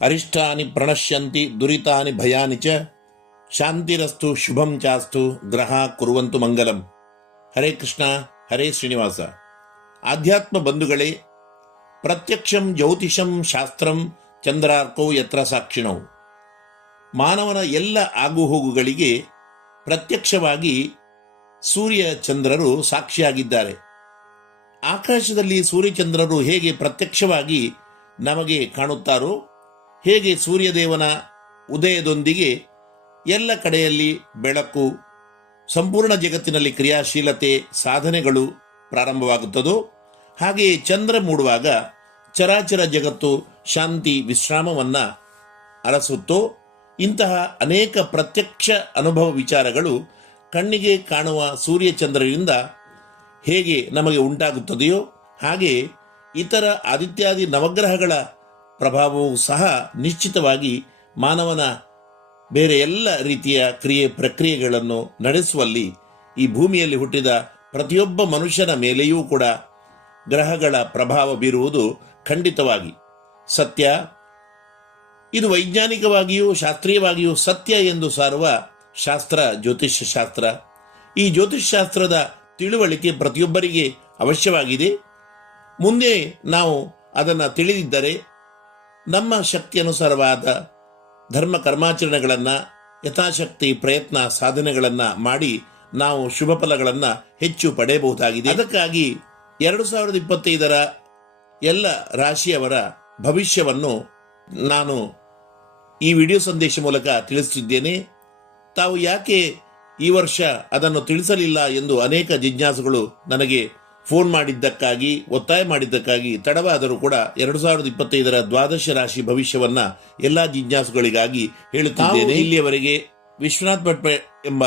ಅರಿಷ್ಟಾನಿ ಪ್ರಣಶ್ಯಂತಿ ದುರಿತಾನಿ ಭಯಾನಿ ಚ ಶಾಂತಿರಸ್ತು ಶುಭಂ ಚಾಸ್ತು ಗ್ರಹ ಕುರುವಂತು ಮಂಗಲಂ. ಹರೇ ಕೃಷ್ಣ, ಹರೇ ಶ್ರೀನಿವಾಸ. ಆಧ್ಯಾತ್ಮ ಬಂಧುಗಳೇ, ಪ್ರತ್ಯಕ್ಷಂ ಜ್ಯೋತಿಷಂ ಶಾಸ್ತ್ರಂ ಚಂದ್ರಾರ್ಕೌ ಯತ್ರ ಸಾಕ್ಷಿಣೌ. ಮಾನವನ ಎಲ್ಲ ಆಗುಹೋಗುಗಳಿಗೆ ಪ್ರತ್ಯಕ್ಷವಾಗಿ ಸೂರ್ಯ ಚಂದ್ರರು ಸಾಕ್ಷಿಯಾಗಿದ್ದಾರೆ. ಆಕಾಶದಲ್ಲಿ ಸೂರ್ಯಚಂದ್ರರು ಹೇಗೆ ಪ್ರತ್ಯಕ್ಷವಾಗಿ ನಮಗೆ ಕಾಣುತ್ತಾರೋ, ಹೇಗೆ ಸೂರ್ಯದೇವನ ಉದಯದೊಂದಿಗೆ ಎಲ್ಲ ಕಡೆಯಲ್ಲಿ ಬೆಳಕು, ಸಂಪೂರ್ಣ ಜಗತ್ತಿನಲ್ಲಿ ಕ್ರಿಯಾಶೀಲತೆ, ಸಾಧನೆಗಳು ಪ್ರಾರಂಭವಾಗುತ್ತದೋ, ಹಾಗೆಯೇ ಚಂದ್ರ ಮೂಡುವಾಗ ಚರಾಚರ ಜಗತ್ತು ಶಾಂತಿ ವಿಶ್ರಾಮವನ್ನು ಅರಸುತ್ತೋ, ಇಂತಹ ಅನೇಕ ಪ್ರತ್ಯಕ್ಷ ಅನುಭವ ವಿಚಾರಗಳು ಕಣ್ಣಿಗೆ ಕಾಣುವ ಸೂರ್ಯಚಂದ್ರರಿಂದ ಹೇಗೆ ನಮಗೆ ಉಂಟಾಗುತ್ತದೆಯೋ, ಹಾಗೆ ಇತರ ಆದಿತ್ಯಾದಿ ನವಗ್ರಹಗಳ ಪ್ರಭಾವವೂ ಸಹ ನಿಶ್ಚಿತವಾಗಿ ಮಾನವನ ಬೇರೆ ಎಲ್ಲ ರೀತಿಯ ಕ್ರಿಯೆ ಪ್ರಕ್ರಿಯೆಗಳನ್ನು ನಡೆಸುವಲ್ಲಿ ಈ ಭೂಮಿಯಲ್ಲಿ ಹುಟ್ಟಿದ ಪ್ರತಿಯೊಬ್ಬ ಮನುಷ್ಯನ ಮೇಲೆಯೂ ಕೂಡ ಗ್ರಹಗಳ ಪ್ರಭಾವ ಬೀರುವುದು ಖಂಡಿತವಾಗಿ ಸತ್ಯ. ಇದು ವೈಜ್ಞಾನಿಕವಾಗಿಯೂ ಶಾಸ್ತ್ರೀಯವಾಗಿಯೂ ಸತ್ಯ ಎಂದು ಸಾರುವ ಶಾಸ್ತ್ರ ಜ್ಯೋತಿಷ್ಯ ಶಾಸ್ತ್ರ. ಈ ಜ್ಯೋತಿಷ್ ಶಾಸ್ತ್ರದ ತಿಳುವಳಿಕೆ ಪ್ರತಿಯೊಬ್ಬರಿಗೆ ಅವಶ್ಯವಾಗಿದೆ. ಮುಂದೆ ನಾವು ಅದನ್ನು ತಿಳಿದಿದ್ದರೆ ನಮ್ಮ ಶಕ್ತಿ ಅನುಸಾರವಾದ ಧರ್ಮ ಕರ್ಮಾಚರಣೆಗಳನ್ನು ಯಥಾಶಕ್ತಿ ಪ್ರಯತ್ನ ಸಾಧನೆಗಳನ್ನು ಮಾಡಿ ನಾವು ಶುಭ ಫಲಗಳನ್ನು ಹೆಚ್ಚು ಪಡೆಯಬಹುದಾಗಿದೆ. ಅದಕ್ಕಾಗಿ 2025 ಎಲ್ಲ ರಾಶಿಯವರ ಭವಿಷ್ಯವನ್ನು ನಾನು ಈ ವಿಡಿಯೋ ಸಂದೇಶ ಮೂಲಕ ತಿಳಿಸುತ್ತಿದ್ದೇನೆ. ತಾವು ಯಾಕೆ ಈ ವರ್ಷ ಅದನ್ನು ತಿಳಿಸಲಿಲ್ಲ ಎಂದು ಅನೇಕ ಜಿಜ್ಞಾಸುಗಳು ನನಗೆ ಫೋನ್ ಮಾಡಿದ್ದಕ್ಕಾಗಿ, ಒತ್ತಾಯ ಮಾಡಿದ್ದಕ್ಕಾಗಿ ತಡವಾದರೂ ಕೂಡ 2025 ದ್ವಾದಶ ರಾಶಿ ಭವಿಷ್ಯವನ್ನ ಎಲ್ಲ ಜಿಜ್ಞಾಸುಗಳಿಗಾಗಿ ಹೇಳುತ್ತಿದ್ದೇನೆ. ಇಲ್ಲಿಯವರೆಗೆ ವಿಶ್ವನಾಥ್ ಭಟ್ ಎಂಬ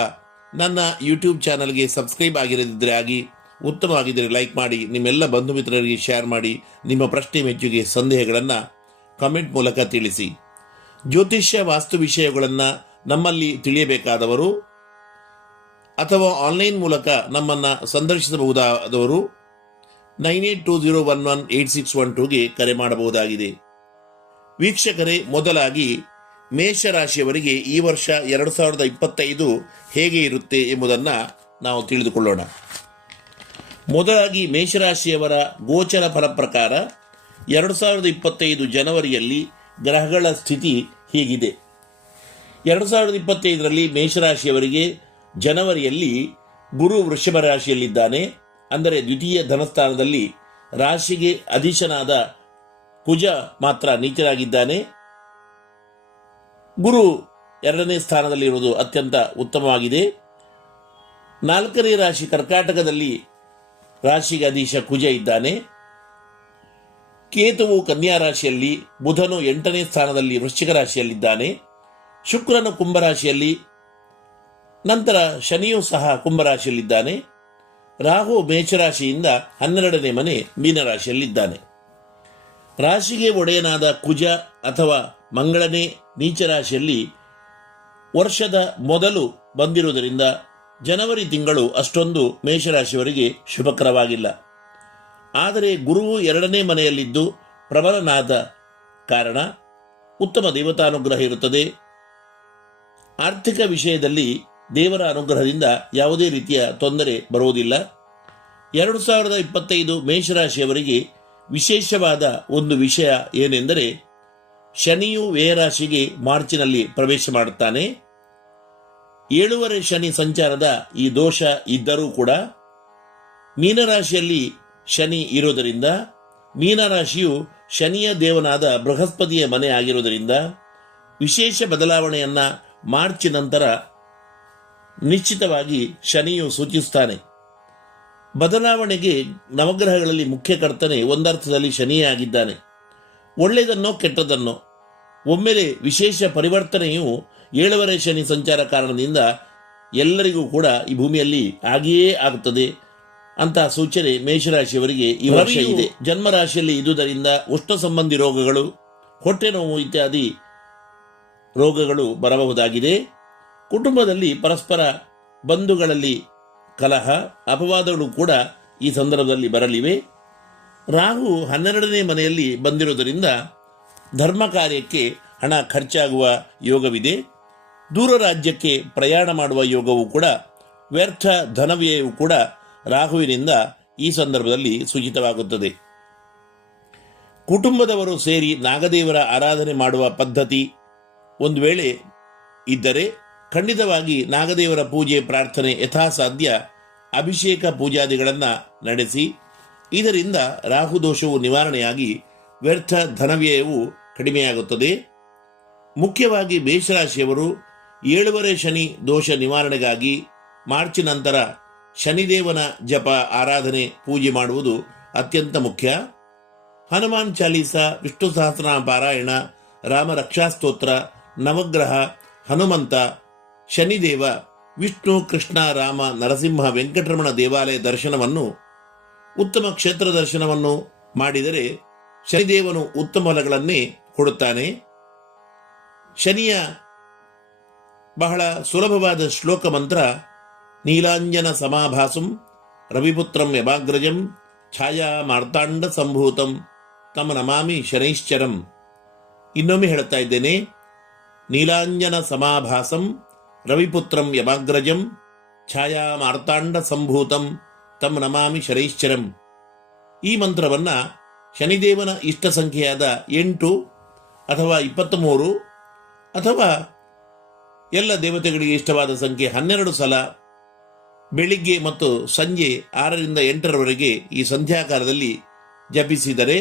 ನನ್ನ ಯೂಟ್ಯೂಬ್ ಚಾನಲ್ಗೆ ಸಬ್ಸ್ಕ್ರೈಬ್ ಆಗಿರದಿದ್ದರೆ ಆಗಿ, ಉತ್ತಮವಾಗಿದ್ದರೆ ಲೈಕ್ ಮಾಡಿ, ನಿಮ್ಮೆಲ್ಲ ಬಂಧು ಮಿತ್ರರಿಗೆ ಶೇರ್ ಮಾಡಿ, ನಿಮ್ಮ ಪ್ರಶ್ನೆ ಮೆಚ್ಚುಗೆ ಸಂದೇಹಗಳನ್ನು ಕಾಮೆಂಟ್ ಮೂಲಕ ತಿಳಿಸಿ. ಜ್ಯೋತಿಷ್ಯ ವಾಸ್ತು ವಿಷಯಗಳನ್ನು ನಮ್ಮಲ್ಲಿ ತಿಳಿಯಬೇಕಾದವರು ಅಥವಾ ಆನ್ಲೈನ್ ಮೂಲಕ ನಮ್ಮನ್ನು ಸಂದರ್ಶಿಸಬಹುದಾದವರು 9820118612ಗೆ ಕರೆ ಮಾಡಬಹುದಾಗಿದೆ. ವೀಕ್ಷಕರೇ, ಮೊದಲಾಗಿ ಮೇಷರಾಶಿಯವರಿಗೆ ಈ ವರ್ಷ 2025 ಹೇಗೆ ಇರುತ್ತೆ ಎಂಬುದನ್ನು ನಾವು ತಿಳಿದುಕೊಳ್ಳೋಣ. ಮೊದಲಾಗಿ ಮೇಷರಾಶಿಯವರ ಗೋಚರ ಫಲ ಪ್ರಕಾರ 2025 ಜನವರಿಯಲ್ಲಿ ಗ್ರಹಗಳ ಸ್ಥಿತಿ ಹೀಗಿದೆ. 2025ರಲ್ಲಿ ಮೇಷರಾಶಿಯವರಿಗೆ ಜನವರಿಯಲ್ಲಿ ಗುರು ವೃಷಭ ರಾಶಿಯಲ್ಲಿದ್ದಾನೆ. ಅಂದರೆ ದ್ವಿತೀಯ ಧನಸ್ಥಾನದಲ್ಲಿ ರಾಶಿಗೆ ಅಧೀಶನಾದ ಕುಜ ಮಾತ್ರ ನೀಚರಾಗಿದ್ದಾನೆ. ಗುರು 2ನೇ ಸ್ಥಾನದಲ್ಲಿರುವುದು ಅತ್ಯಂತ ಉತ್ತಮವಾಗಿದೆ. 4ನೇ ರಾಶಿ ಕರ್ಕಾಟಕದಲ್ಲಿ ರಾಶಿಗೆ ಅಧೀಶ ಕುಜ ಇದ್ದಾನೆ. ಕೇತುವು ಕನ್ಯಾ ರಾಶಿಯಲ್ಲಿ, ಬುಧನು 8ನೇ ಸ್ಥಾನದಲ್ಲಿ ವೃಶ್ಚಿಕ ರಾಶಿಯಲ್ಲಿದ್ದಾನೆ. ಶುಕ್ರನು ಕುಂಭರಾಶಿಯಲ್ಲಿ, ನಂತರ ಶನಿಯೂ ಸಹ ಕುಂಭರಾಶಿಯಲ್ಲಿದ್ದಾನೆ. ರಾಹು ಮೇಷರಾಶಿಯಿಂದ 12ನೇ ಮನೆ ಮೀನರಾಶಿಯಲ್ಲಿದ್ದಾನೆ. ರಾಶಿಗೆ ಒಡೆಯನಾದ ಕುಜ ಅಥವಾ ಮಂಗಳನೇ ನೀಚರಾಶಿಯಲ್ಲಿ ವರ್ಷದ ಮೊದಲು ಬಂದಿರುವುದರಿಂದ ಜನವರಿ ತಿಂಗಳು ಅಷ್ಟೊಂದು ಮೇಷರಾಶಿಯವರಿಗೆ ಶುಭಕರವಾಗಿಲ್ಲ. ಆದರೆ ಗುರುವು 2ನೇ ಮನೆಯಲ್ಲಿದ್ದು ಪ್ರಬಲನಾದ ಕಾರಣ ಉತ್ತಮ ದೇವತಾನುಗ್ರಹ ಇರುತ್ತದೆ. ಆರ್ಥಿಕ ವಿಷಯದಲ್ಲಿ ದೇವರ ಅನುಗ್ರಹದಿಂದ ಯಾವುದೇ ರೀತಿಯ ತೊಂದರೆ ಬರುವುದಿಲ್ಲ. 2025 ಮೇಷರಾಶಿಯವರಿಗೆ ವಿಶೇಷವಾದ ಒಂದು ವಿಷಯ ಏನೆಂದರೆ, ಶನಿಯು ವ್ಯಯರಾಶಿಗೆ ಮಾರ್ಚಿನಲ್ಲಿ ಪ್ರವೇಶ ಮಾಡುತ್ತಾನೆ. 7ನೇ ಶನಿ ಸಂಚಾರದ ಈ ದೋಷ ಇದ್ದರೂ ಕೂಡ ಮೀನರಾಶಿಯಲ್ಲಿ ಶನಿ ಇರೋದರಿಂದ, ಮೀನರಾಶಿಯು ಶನಿಯ ದೇವನಾದ ಬೃಹಸ್ಪತಿಯ ಮನೆ ಆಗಿರುವುದರಿಂದ ವಿಶೇಷ ಬದಲಾವಣೆಯನ್ನು ಮಾರ್ಚ್ ನಂತರ ನಿಶ್ಚಿತವಾಗಿ ಶನಿಯು ಸೂಚಿಸುತ್ತಾನೆ. ಬದಲಾವಣೆಗೆ ನವಗ್ರಹಗಳಲ್ಲಿ ಮುಖ್ಯ ಕರ್ತನೆ ಒಂದರ್ಥದಲ್ಲಿ ಶನಿಯೇ ಆಗಿದ್ದಾನೆ. ಒಳ್ಳೆಯದನ್ನೋ ಕೆಟ್ಟದನ್ನೋ ಒಮ್ಮೆಲೆ ವಿಶೇಷ ಪರಿವರ್ತನೆಯು 7ನೇ ಶನಿ ಸಂಚಾರ ಕಾರಣದಿಂದ ಎಲ್ಲರಿಗೂ ಕೂಡ ಈ ಭೂಮಿಯಲ್ಲಿ ಆಗಿಯೇ ಆಗುತ್ತದೆ ಅಂತಹ ಸೂಚನೆ ಮೇಷರಾಶಿಯವರಿಗೆ ಈ ವರ್ಷ ಇದೆ. ಜನ್ಮರಾಶಿಯಲ್ಲಿ ಇದ್ದುದರಿಂದ ಉಷ್ಣ ಸಂಬಂಧಿ ರೋಗಗಳು, ಹೊಟ್ಟೆ ನೋವು ಇತ್ಯಾದಿ ರೋಗಗಳು ಬರಬಹುದಾಗಿದೆ. ಕುಟುಂಬದಲ್ಲಿ ಪರಸ್ಪರ ಬಂಧುಗಳಲ್ಲಿ ಕಲಹ, ಅಪವಾದಗಳು ಕೂಡ ಈ ಸಂದರ್ಭದಲ್ಲಿ ಬರಲಿವೆ. ರಾಹು 12ನೇ ಮನೆಯಲ್ಲಿ ಬಂದಿರುವುದರಿಂದ ಧರ್ಮ ಕಾರ್ಯಕ್ಕೆ ಹಣ ಖರ್ಚಾಗುವ ಯೋಗವಿದೆ. ದೂರ ರಾಜ್ಯಕ್ಕೆ ಪ್ರಯಾಣ ಮಾಡುವ ಯೋಗವೂ ಕೂಡ, ವ್ಯರ್ಥ ಧನವ್ಯಯವೂ ಕೂಡ ರಾಹುವಿನಿಂದ ಈ ಸಂದರ್ಭದಲ್ಲಿ ಸೂಚಿತವಾಗುತ್ತದೆ. ಕುಟುಂಬದವರು ಸೇರಿ ನಾಗದೇವರ ಆರಾಧನೆ ಮಾಡುವ ಪದ್ಧತಿ ಒಂದು ವೇಳೆ ಇದ್ದರೆ ಖಂಡಿತವಾಗಿ ನಾಗದೇವರ ಪೂಜೆ ಪ್ರಾರ್ಥನೆ ಯಥಾಸಾಧ್ಯ ಅಭಿಷೇಕ ಪೂಜಾದಿಗಳನ್ನು ನಡೆಸಿ. ಇದರಿಂದ ರಾಹುದೋಷವು ನಿವಾರಣೆಯಾಗಿ ವ್ಯರ್ಥ ಧನವ್ಯಯವು ಕಡಿಮೆಯಾಗುತ್ತದೆ. ಮುಖ್ಯವಾಗಿ ಮೇಷರಾಶಿಯವರು 7ನೇ ಶನಿ ದೋಷ ನಿವಾರಣೆಗಾಗಿ ಮಾರ್ಚ್ ನಂತರ ಶನಿದೇವನ ಜಪ ಆರಾಧನೆ ಪೂಜೆ ಮಾಡುವುದು ಅತ್ಯಂತ ಮುಖ್ಯ. ಹನುಮಾನ್ ಚಾಲೀಸ, ವಿಷ್ಣು ಸಹಸ್ರನಾಮ ಪಾರಾಯಣ, ರಾಮ ರಕ್ಷಾಸ್ತೋತ್ರ, ನವಗ್ರಹ, ಹನುಮಂತ, ಶನಿದೇವ, ವಿಷ್ಣು, ಕೃಷ್ಣ, ರಾಮ, ನರಸಿಂಹ, ವೆಂಕಟರಮಣ ದೇವಾಲಯ ದರ್ಶನವನ್ನು, ಉತ್ತಮ ಕ್ಷೇತ್ರ ದರ್ಶನವನ್ನು ಮಾಡಿದರೆ ಶನಿದೇವನು ಉತ್ತಮ ಫಲಗಳನ್ನೇ ಕೊಡುತ್ತಾನೆ. ಶನಿಯ ಬಹಳ ಸುಲಭವಾದ ಶ್ಲೋಕ ಮಂತ್ರ ನೀಲಾಂಜನ ಸಮಾಭಾಸಂ ರವಿಪುತ್ರಂ ಯಮಾಗ್ರಜಂ ಛಾಯಾ ಮಾರ್ತಾಂಡ ಸಂಭೂತಂ ತಮ ನಮಾಮಿ ಶನೈಶ್ಚರಂ. ಇನ್ನೊಮ್ಮೆ ಹೇಳುತ್ತಾ ಇದ್ದೇನೆ. ನೀಲಾಂಜನ ಸಮಾಭಾಸಂ ರವಿಪುತ್ರಂ ಯಮಾಗ್ರಜಂ ಛಾಯಾ ಮಾರ್ತಾಂಡ ಸಂಭೂತಂ ತಮ್ ನಮಾಮಿ ಶನೈಶ್ಚರಂ. ಈ ಮಂತ್ರವನ್ನು ಶನಿದೇವನ ಇಷ್ಟ ಸಂಖ್ಯೆಯಾದ 8 ಅಥವಾ 23 ಅಥವಾ ಎಲ್ಲ ದೇವತೆಗಳಿಗೆ ಇಷ್ಟವಾದ ಸಂಖ್ಯೆ 12 ಸಲ ಬೆಳಿಗ್ಗೆ ಮತ್ತು ಸಂಜೆ 6ರಿಂದ 8ರವರೆಗೆ ಈ ಸಂಧ್ಯಾಕಾಲದಲ್ಲಿ ಜಪಿಸಿದರೆ,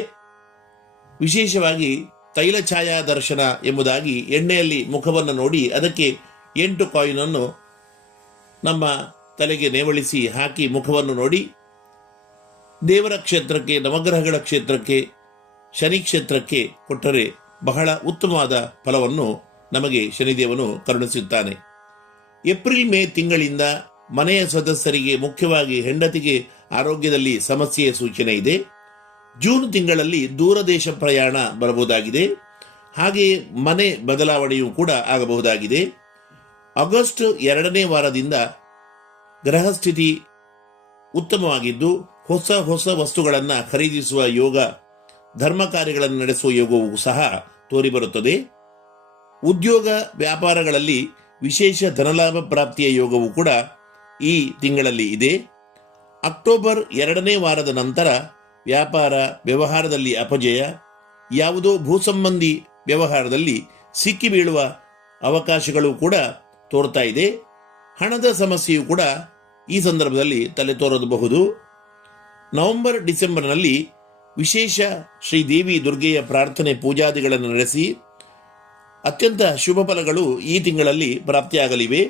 ವಿಶೇಷವಾಗಿ ತೈಲ ಛಾಯಾ ದರ್ಶನ ಎಂಬುದಾಗಿ ಎಣ್ಣೆಯಲ್ಲಿ ಮುಖವನ್ನು ನೋಡಿ ಅದಕ್ಕೆ 8 ಕಾಯಿನನ್ನು ನಮ್ಮ ತಲೆಗೆ ನೇವಳಿಸಿ ಹಾಕಿ ಮುಖವನ್ನು ನೋಡಿ ದೇವರ ಕ್ಷೇತ್ರಕ್ಕೆ, ನವಗ್ರಹಗಳ ಕ್ಷೇತ್ರಕ್ಕೆ, ಶನಿ ಕ್ಷೇತ್ರಕ್ಕೆ ಕೊಟ್ಟರೆ ಬಹಳ ಉತ್ತಮವಾದ ಫಲವನ್ನು ನಮಗೆ ಶನಿದೇವನು ಕರುಣಿಸುತ್ತಾನೆ. ಏಪ್ರಿಲ್ ಮೇ ತಿಂಗಳಿಂದ ಮನೆಯ ಸದಸ್ಯರಿಗೆ, ಮುಖ್ಯವಾಗಿ ಹೆಂಡತಿಗೆ ಆರೋಗ್ಯದಲ್ಲಿ ಸಮಸ್ಯೆಯ ಸೂಚನೆ ಇದೆ. ಜೂನ್ ತಿಂಗಳಲ್ಲಿ ದೂರದೇಶ ಪ್ರಯಾಣ ಬರಬಹುದಾಗಿದೆ. ಹಾಗೆಯೇ ಮನೆ ಬದಲಾವಣೆಯೂ ಕೂಡ ಆಗಬಹುದಾಗಿದೆ. ಆಗಸ್ಟ್ 2ನೇ ವಾರದಿಂದ ಗ್ರಹಸ್ಥಿತಿ ಉತ್ತಮವಾಗಿದ್ದು ಹೊಸ ವಸ್ತುಗಳನ್ನು ಖರೀದಿಸುವ ಯೋಗ, ಧರ್ಮ ಕಾರ್ಯಗಳನ್ನು ನಡೆಸುವ ಯೋಗವೂ ಸಹ ತೋರಿಬರುತ್ತದೆ. ಉದ್ಯೋಗ ವ್ಯಾಪಾರಗಳಲ್ಲಿ ವಿಶೇಷ ಧನಲಾಭ ಪ್ರಾಪ್ತಿಯ ಯೋಗವೂ ಕೂಡ ಈ ತಿಂಗಳಲ್ಲಿ ಇದೆ. ಅಕ್ಟೋಬರ್ 2ನೇ ವಾರದ ನಂತರ ವ್ಯಾಪಾರ ವ್ಯವಹಾರದಲ್ಲಿ ಅಪಜಯ, ಯಾವುದೋ ಭೂಸಂಬಂಧಿ ವ್ಯವಹಾರದಲ್ಲಿ ಸಿಕ್ಕಿ ಬೀಳುವ ಅವಕಾಶಗಳು ಕೂಡ ತೋರ್ತಾ ಇದೆ. ಹಣದ ಸಮಸ್ಯೆಯೂ ಕೂಡ ಈ ಸಂದರ್ಭದಲ್ಲಿ ತಲೆ ತೋರಬಹುದು. ನವೆಂಬರ್ ಡಿಸೆಂಬರ್ನಲ್ಲಿ ವಿಶೇಷ ಶ್ರೀದೇವಿ ದುರ್ಗೆಯ ಪ್ರಾರ್ಥನೆ ಪೂಜಾದಿಗಳನ್ನು ನಡೆಸಿ ಅತ್ಯಂತ ಶುಭ ಫಲಗಳು ಈ ತಿಂಗಳಲ್ಲಿ ಪ್ರಾಪ್ತಿಯಾಗಲಿವೆ.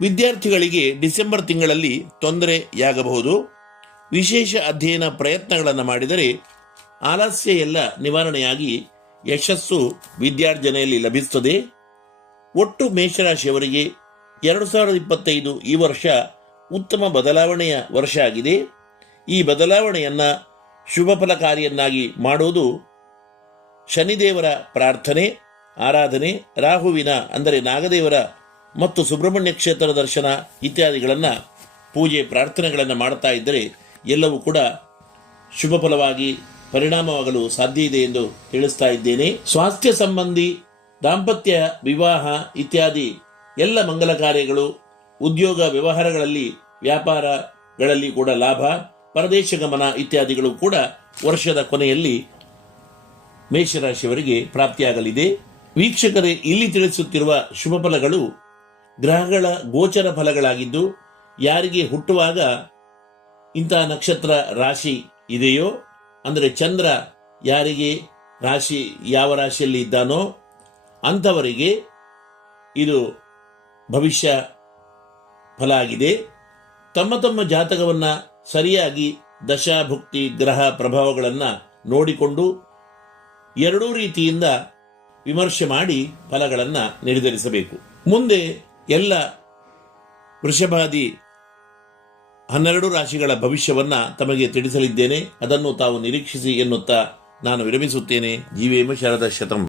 ವಿದ್ಯಾರ್ಥಿಗಳಿಗೆ ಡಿಸೆಂಬರ್ ತಿಂಗಳಲ್ಲಿ ತೊಂದರೆಯಾಗಬಹುದು. ವಿಶೇಷ ಅಧ್ಯಯನ ಪ್ರಯತ್ನಗಳನ್ನು ಮಾಡಿದರೆ ಆಲಸ್ಯ ಎಲ್ಲ ನಿವಾರಣೆಯಾಗಿ ಯಶಸ್ಸು ವಿದ್ಯಾರ್ಜನೆಯಲ್ಲಿ ಲಭಿಸುತ್ತದೆ. ಒಟ್ಟು ಮೇಷರಾಶಿಯವರಿಗೆ 2025 ಈ ವರ್ಷ ಉತ್ತಮ ಬದಲಾವಣೆಯ ವರ್ಷ ಆಗಿದೆ. ಈ ಬದಲಾವಣೆಯನ್ನು ಶುಭ ಫಲಕಾರಿಯನ್ನಾಗಿ ಮಾಡುವುದು ಶನಿದೇವರ ಪ್ರಾರ್ಥನೆ, ಆರಾಧನೆ, ರಾಹುವಿನ ಅಂದರೆ ನಾಗದೇವರ ಮತ್ತು ಸುಬ್ರಹ್ಮಣ್ಯ ಕ್ಷೇತ್ರ ದರ್ಶನ ಇತ್ಯಾದಿಗಳನ್ನು ಪೂಜೆ ಪ್ರಾರ್ಥನೆಗಳನ್ನು ಮಾಡ್ತಾ ಇದ್ದರೆ ಎಲ್ಲವೂ ಕೂಡ ಶುಭ ಫಲವಾಗಿ ಪರಿಣಾಮವಾಗಲು ಸಾಧ್ಯ ಇದೆ ಎಂದು ತಿಳಿಸ್ತಾ ಇದ್ದೇನೆ. ಸ್ವಾಸ್ಥ್ಯ ಸಂಬಂಧಿ, ದಾಂಪತ್ಯ, ವಿವಾಹ ಇತ್ಯಾದಿ ಎಲ್ಲ ಮಂಗಲ ಕಾರ್ಯಗಳು, ಉದ್ಯೋಗ ವ್ಯವಹಾರಗಳಲ್ಲಿ, ವ್ಯಾಪಾರಗಳಲ್ಲಿ ಕೂಡ ಲಾಭ, ಪರದೇಶ ಗಮನ ಇತ್ಯಾದಿಗಳು ಕೂಡ ವರ್ಷದ ಕೊನೆಯಲ್ಲಿ ಮೇಷರಾಶಿಯವರಿಗೆ ಪ್ರಾಪ್ತಿಯಾಗಲಿದೆ. ವೀಕ್ಷಕರೇ, ಇಲ್ಲಿ ತಿಳಿಸುತ್ತಿರುವ ಶುಭ ಫಲಗಳು ಗ್ರಹಗಳ ಗೋಚರ ಫಲಗಳಾಗಿದ್ದು, ಯಾರಿಗೆ ಹುಟ್ಟುವಾಗ ಇಂತಹ ನಕ್ಷತ್ರ ರಾಶಿ ಇದೆಯೋ, ಅಂದರೆ ಚಂದ್ರ ಯಾರಿಗೆ ರಾಶಿ ಯಾವ ರಾಶಿಯಲ್ಲಿ ಇದ್ದಾನೋ ಅಂಥವರಿಗೆ ಇದು ಭವಿಷ್ಯ ಫಲ ಆಗಿದೆ. ತಮ್ಮ ತಮ್ಮ ಜಾತಕವನ್ನು ಸರಿಯಾಗಿ ದಶಾಭುಕ್ತಿ ಗ್ರಹ ಪ್ರಭಾವಗಳನ್ನು ನೋಡಿಕೊಂಡು ಎರಡೂ ರೀತಿಯಿಂದ ವಿಮರ್ಶೆ ಮಾಡಿ ಫಲಗಳನ್ನು ನಿರ್ಧರಿಸಬೇಕು. ಮುಂದೆ ಎಲ್ಲ ವೃಷಭಾದಿ 12 ರಾಶಿಗಳ ಭವಿಷ್ಯವನ್ನು ತಮಗೆ ತಿಳಿಸಲಿದ್ದೇನೆ. ಅದನ್ನು ತಾವು ನಿರೀಕ್ಷಿಸಿ ಎನ್ನುತ್ತಾ ನಾನು ವಿರಮಿಸುತ್ತೇನೆ. ಜೀವೇಮ ಶರದಶತಂ.